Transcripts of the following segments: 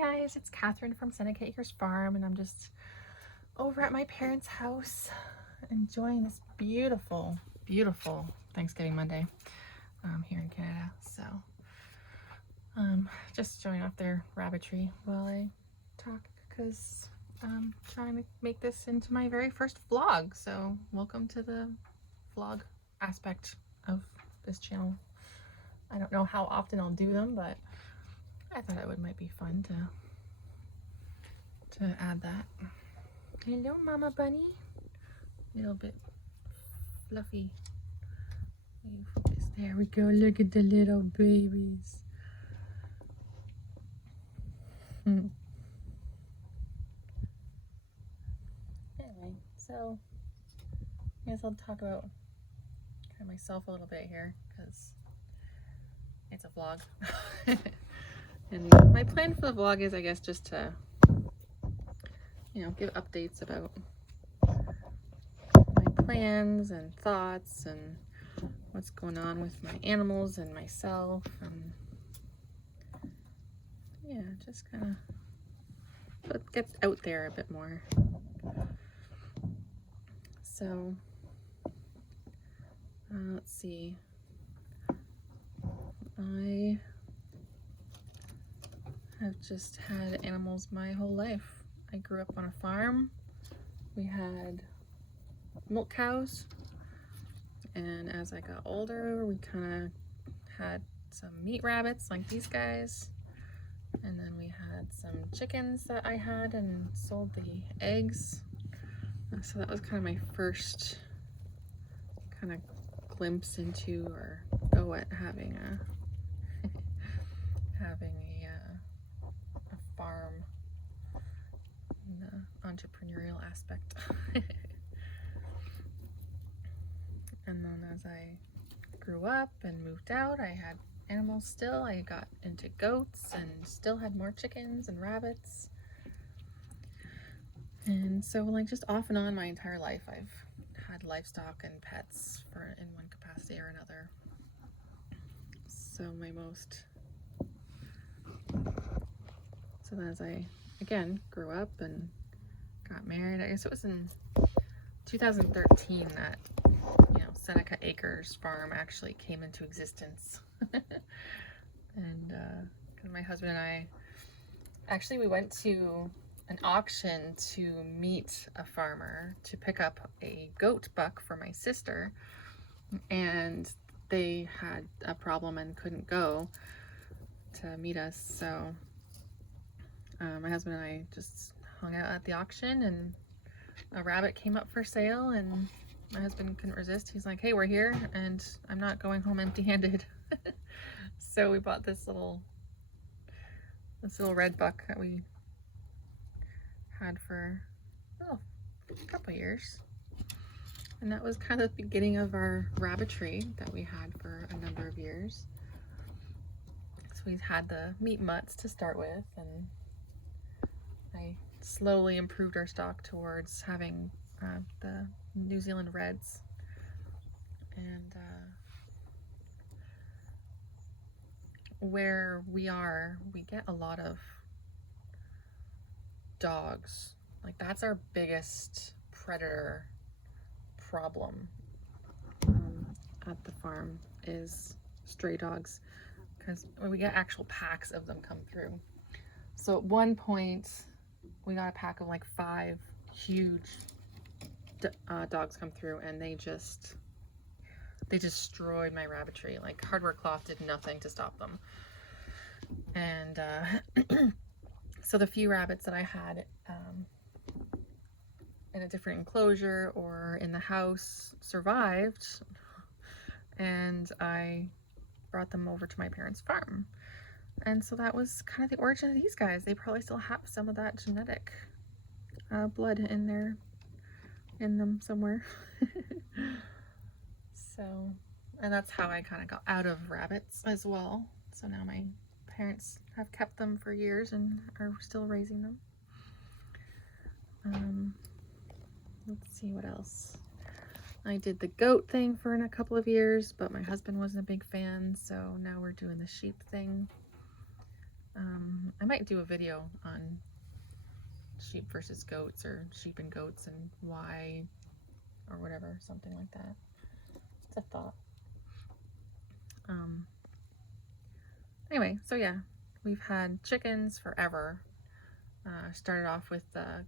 guys, it's Catherine from Seneca Acres Farm, and I'm just over at my parents' house enjoying this beautiful, beautiful Thanksgiving Monday here in Canada. So just showing off their rabbitry while I talk because I'm trying to make this into my very first vlog. So welcome to the vlog aspect of this channel. I don't know how often I'll do them, but I thought it might be fun to add that. Hello, Mama Bunny. A little bit fluffy. There we go. Look at the little babies. Anyway, so I guess I'll talk about kind of myself a little bit here because it's a vlog. And my plan for the vlog is, I guess, just to, give updates about my plans and thoughts and what's going on with my animals and myself, and yeah, just kind of get out there a bit more. So, let's see. I have just had animals my whole life. I grew up on a farm. We had milk cows, and as I got older, we kind of had some meat rabbits like these guys, and then we had some chickens that I had and sold the eggs. So that was kind of my first kind of glimpse into or go at having a farm in the entrepreneurial aspect. And then as I grew up and moved out, I had animals still. I got into goats and still had more chickens and rabbits. And so, like, just off and on my entire life, I've had livestock and pets in one capacity or another. So as I, again, grew up and got married, I guess it was in 2013 that, Seneca Acres Farm actually came into existence. And my husband and I, actually, we went to an auction to meet a farmer to pick up a goat buck for my sister, and they had a problem and couldn't go to meet us. So my husband and I just hung out at the auction, and a rabbit came up for sale, and my husband couldn't resist. He's like, "Hey, we're here, and I'm not going home empty-handed." So we bought this little red buck that we had for a couple years, and that was kind of the beginning of our rabbitry that we had for a number of years. So we had the meat mutts to start with, and I slowly improved our stock towards having the New Zealand Reds, and where we are, we get a lot of dogs. Like, that's our biggest predator problem at the farm, is stray dogs, because we get actual packs of them come through. So at one point we got a pack of like 5 huge dogs come through, and they just destroyed my rabbitry. Like, hardware cloth did nothing to stop them. And so the few rabbits that I had in a different enclosure or in the house survived, and I brought them over to my parents' farm. And so that was kind of the origin of these guys. They probably still have some of that genetic blood in them somewhere. So, and that's how I kind of got out of rabbits as well. So now my parents have kept them for years and are still raising them. Let's see what else. I did the goat thing for a couple of years, but my husband wasn't a big fan, so now we're doing the sheep thing. I might do a video on sheep versus goats, or sheep and goats and why, or whatever, something like that. It's a thought. Anyway, so yeah, we've had chickens forever. Started off with a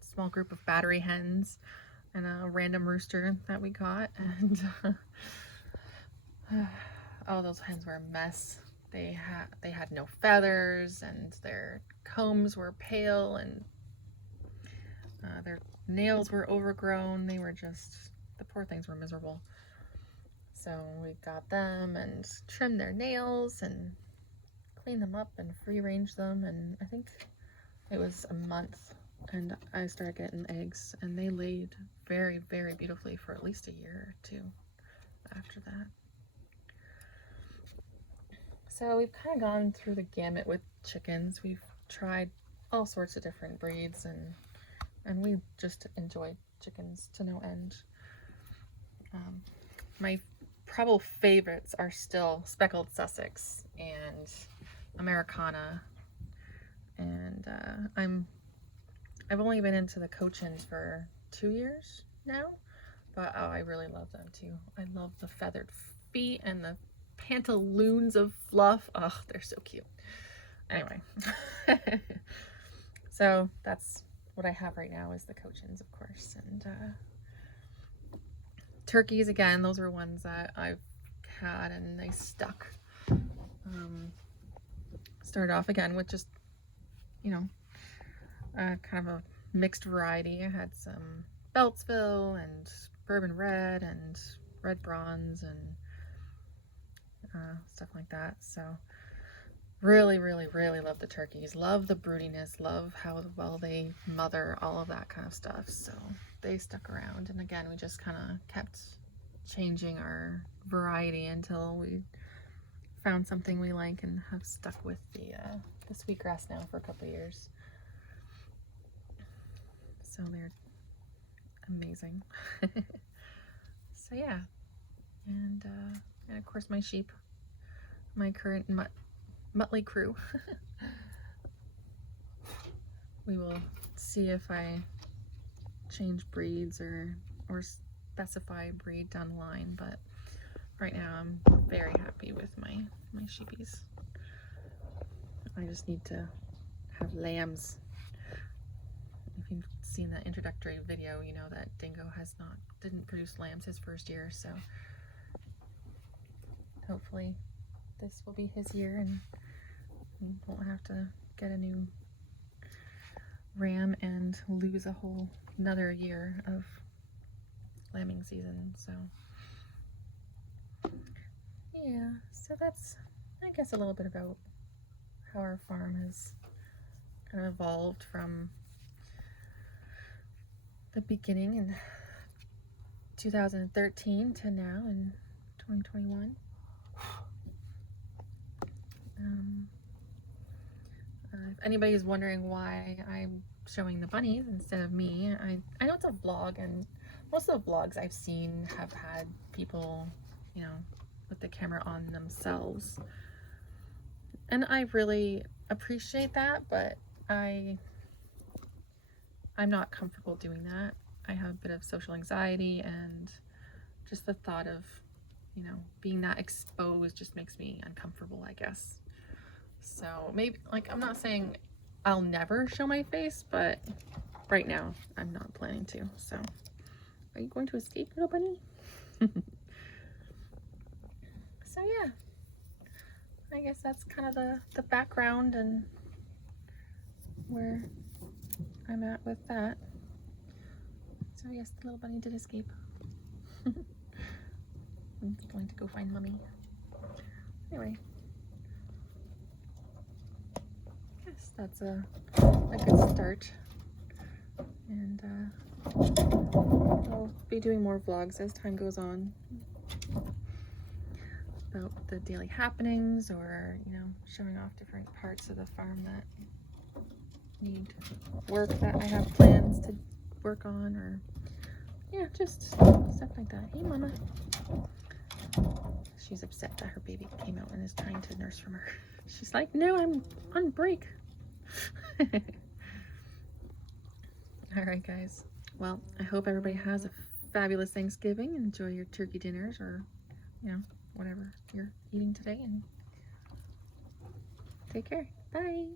small group of battery hens and a random rooster that we got, and oh, those hens were a mess. They had no feathers, and their combs were pale, and their nails were overgrown. They were just, the poor things were miserable. So we got them and trimmed their nails and cleaned them up and free range them, and I think it was a month and I started getting eggs, and they laid very, very beautifully for at least a year or two after that. So we've kind of gone through the gamut with chickens. We've tried all sorts of different breeds, and we just enjoy chickens to no end. My probable favorites are still speckled Sussex and Americana, and I've only been into the Cochins for 2 years now, but oh, I really love them too. I love the feathered feet and the pantaloons of fluff. Oh, they're so cute. Anyway, so that's what I have right now is the Cochins, of course, and turkeys again. Those are ones that I've had and they stuck. Started off again with just, you know, kind of a mixed variety. I had some Beltsville and Bourbon Red and Red Bronze and stuff like that. So really, really, really love the turkeys. Love the broodiness. Love how well they mother, all of that kind of stuff. So they stuck around. And again, we just kind of kept changing our variety until we found something we like and have stuck with the sweetgrass now for a couple of years. So they're amazing. So yeah, and of course my sheep, my current Muttley crew. We will see if I change breeds or specify a breed down the line, but right now I'm very happy with my sheepies. I just need to have lambs. If you've seen that introductory video, you know that Dingo didn't produce lambs his first year, so hopefully this will be his year and we won't have to get a new ram and lose another year of lambing season. So yeah, so that's, I guess, a little bit about how our farm has kind of evolved from the beginning in 2013 to now in 2021. If anybody's wondering why I'm showing the bunnies instead of me, I know it's a vlog, and most of the vlogs I've seen have had people, you know, with the camera on themselves, and I really appreciate that, but I'm not comfortable doing that. I have a bit of social anxiety, and just the thought of, you know, being that exposed just makes me uncomfortable, I guess. So maybe, like, I'm not saying I'll never show my face, but right now I'm not planning to. So are you going to escape, little bunny? So yeah, I guess that's kind of the background and where I'm at with that. So yes, the little bunny did escape. I'm going to go find Mummy. Anyway, yes, that's a good start. And I'll be doing more vlogs as time goes on about the daily happenings, or, you know, showing off different parts of the farm that need work that I have plans to work on, or yeah, just stuff like that. Hey, Mama. She's upset that her baby came out and is trying to nurse from her. She's like, no, I'm on break. All right, guys. Well, I hope everybody has a fabulous Thanksgiving. Enjoy your turkey dinners or, you know, whatever you're eating today. And take care. Bye.